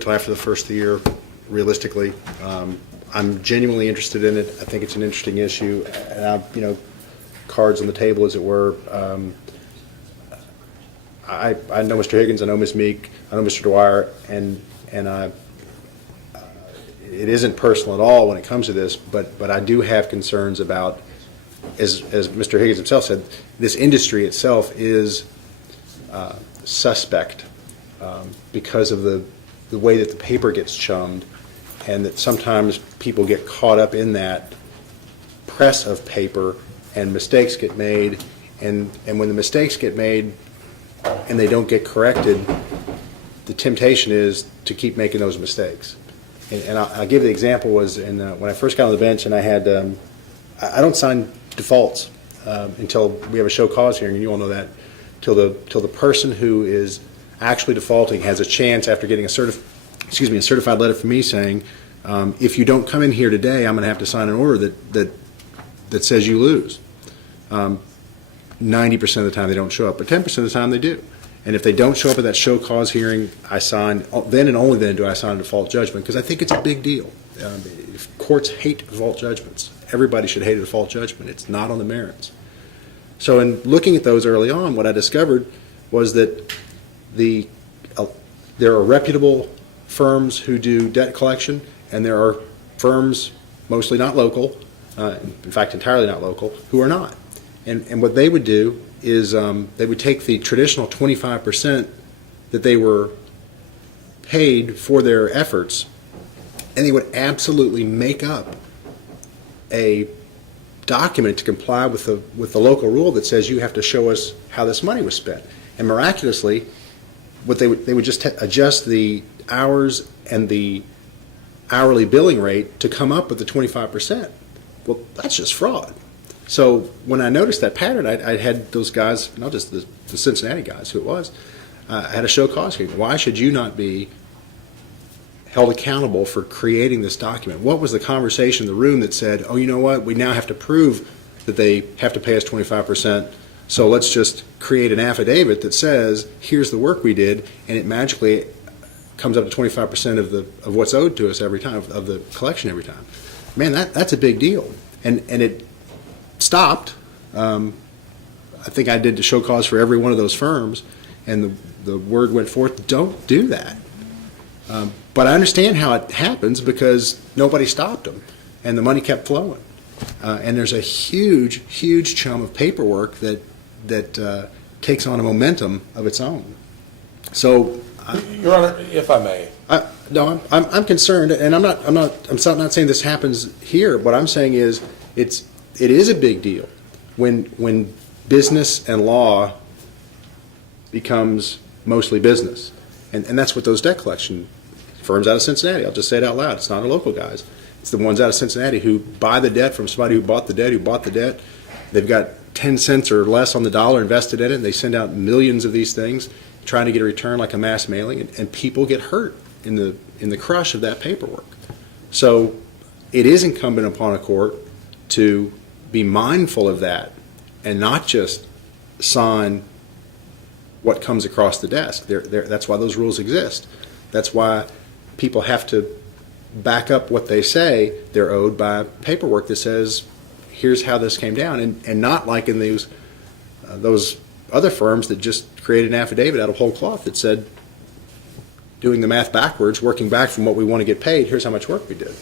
until after the first of the year, realistically. I'm genuinely interested in it. I think it's an interesting issue. And cards on the table, as it were. I know Mr. Higgins, I know Ms. Meek, I know Mr. Dwyer, and it isn't personal at all when it comes to this, but I do have concerns about, as Mr. Higgins himself said, this industry itself is suspect because of the way that the paper gets chummed, and that sometimes people get caught up in that press of paper and mistakes get made, and when the mistakes get made and they don't get corrected, the temptation is to keep making those mistakes. And I'll give the example was when I first got on the bench, and I had I don't sign defaults until we have a show cause hearing, and you all know that, till the person who is actually defaulting has a chance after getting a certified letter from me saying, if you don't come in here today, I'm going to have to sign an order that says you lose. 90% of the time they don't show up, but 10% of the time they do. And if they don't show up at that show cause hearing, I sign, then and only then do I sign a default judgment, because I think it's a big deal. If courts hate default judgments, everybody should hate a default judgment. It's not on the merits. So in looking at those early on, what I discovered was that there are reputable firms who do debt collection, and there are firms, mostly not local, in fact entirely not local, who are not. And what they would do is they would take the traditional 25% that they were paid for their efforts, and they would absolutely make up a document to comply with the local rule that says you have to show us how this money was spent. And miraculously, what they would just adjust the hours and the hourly billing rate to come up with the 25%. Well, that's just fraud. So when I noticed that pattern, I had those guys, not just the Cincinnati guys, who it was, I had a show cause hearing. Why should you not be held accountable for creating this document? What was the conversation in the room that said, oh, you know what, we now have to prove that they have to pay us 25%, so let's just create an affidavit that says, here's the work we did, and it magically comes up to 25% of what's owed to us every time, of the collection every time. Man, that's a big deal. And it stopped. I think I did the show cause for every one of those firms, and the word went forth, don't do that. But I understand how it happens, because nobody stopped them, and the money kept flowing. And there's a huge, huge chum of paperwork that takes on a momentum of its own. So, Your Honor, if I may. No, I'm concerned, and I'm not saying this happens here. What I'm saying is it is a big deal when business and law becomes mostly business, and that's what those debt collection firms out of Cincinnati. I'll just say it out loud. It's not the local guys. It's the ones out of Cincinnati who buy the debt from somebody who bought the debt. They've got 10 cents or less on the dollar invested in it, and they send out millions of these things trying to get a return like a mass mailing, and people get hurt in the crush of that paperwork. So it is incumbent upon a court to be mindful of that and not just sign what comes across the desk. That's why those rules exist. That's why people have to back up what they say they're owed by paperwork that says, here's how this came down, and not like in those other firms that just created an affidavit out of whole cloth that said, doing the math backwards, working back from what we want to get paid, here's how much work we did.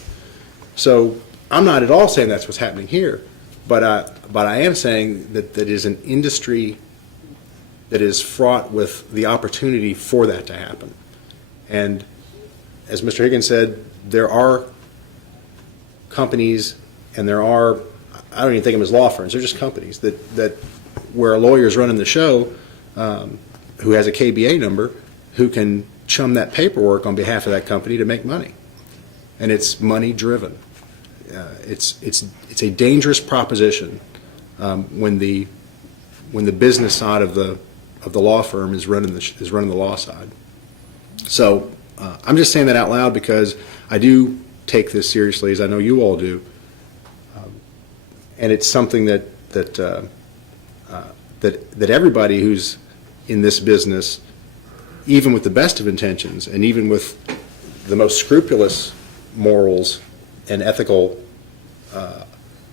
So I'm not at all saying that's what's happening here, but I am saying that is an industry that is fraught with the opportunity for that to happen. And as Mr. Higgins said, there are companies, and there are, I don't even think of them as law firms, they're just companies that where a lawyer is running the show who has a KBA number, who can chum that paperwork on behalf of that company to make money. And it's money driven. It's a dangerous proposition when the business side of the law firm is running the law side. So I'm just saying that out loud because I do take this seriously, as I know you all do, and it's something that everybody who's in this business, even with the best of intentions, and even with the most scrupulous morals and ethical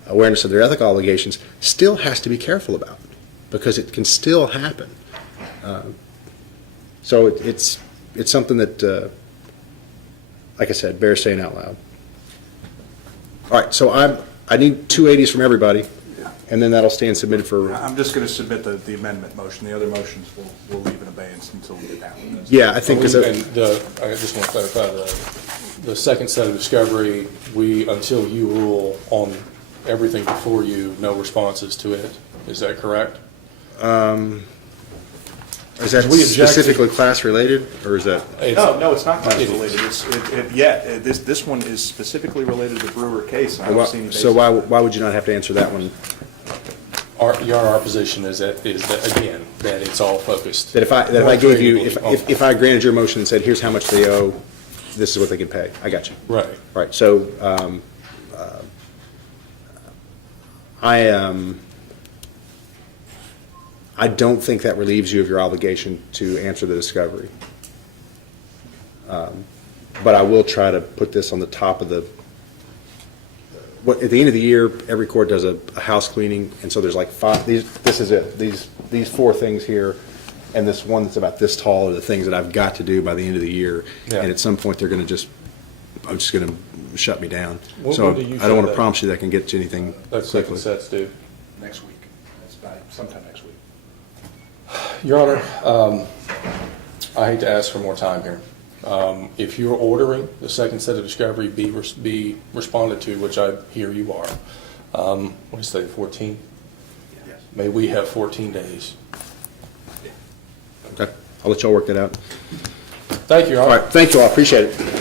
awareness of their ethical obligations still has to be careful about, because it can still happen. So it's something that, like I said, bears saying out loud. All right, so I need 280s from everybody, and then that'll stand submitted for. I'm just going to submit the amendment motion. The other motions we'll leave in abeyance until we get down to this. Yeah, I think And because I just want to clarify, the second set of discovery, until you rule on everything before you, no responses to it. Is that correct? is that we objected- specifically class related, or is that? No, it's not class It is. related. This one is specifically related to the Brewer case. I don't see any So basis. why would you not have to answer that one? Our position is that again, that it's all focused. That if I gave you, on- if I granted your motion and said, here's how much they owe, this is what they can pay. I got you. Right. Right, so, I don't think that relieves you of your obligation to answer the discovery. But I will try to put this on the top of at the end of the year, every court does a house cleaning, and so there's like this is it, these four things here, and this one that's about this tall are the things that I've got to do by the end of the year. Yeah. And at some point, I'm just gonna shut me down. When So do you I shut don't want to that? promise you that I can get to anything That second quickly. set's due. Next week. It's by sometime next week. Your Honor, I hate to ask for more time here. If you're ordering the second set of discovery be responded to, which I hear you are, what do you say, 14? Yes. May we have 14 days? Okay, I'll let y'all work that out. Thank you, Your All Honor. right, thank you all, appreciate it.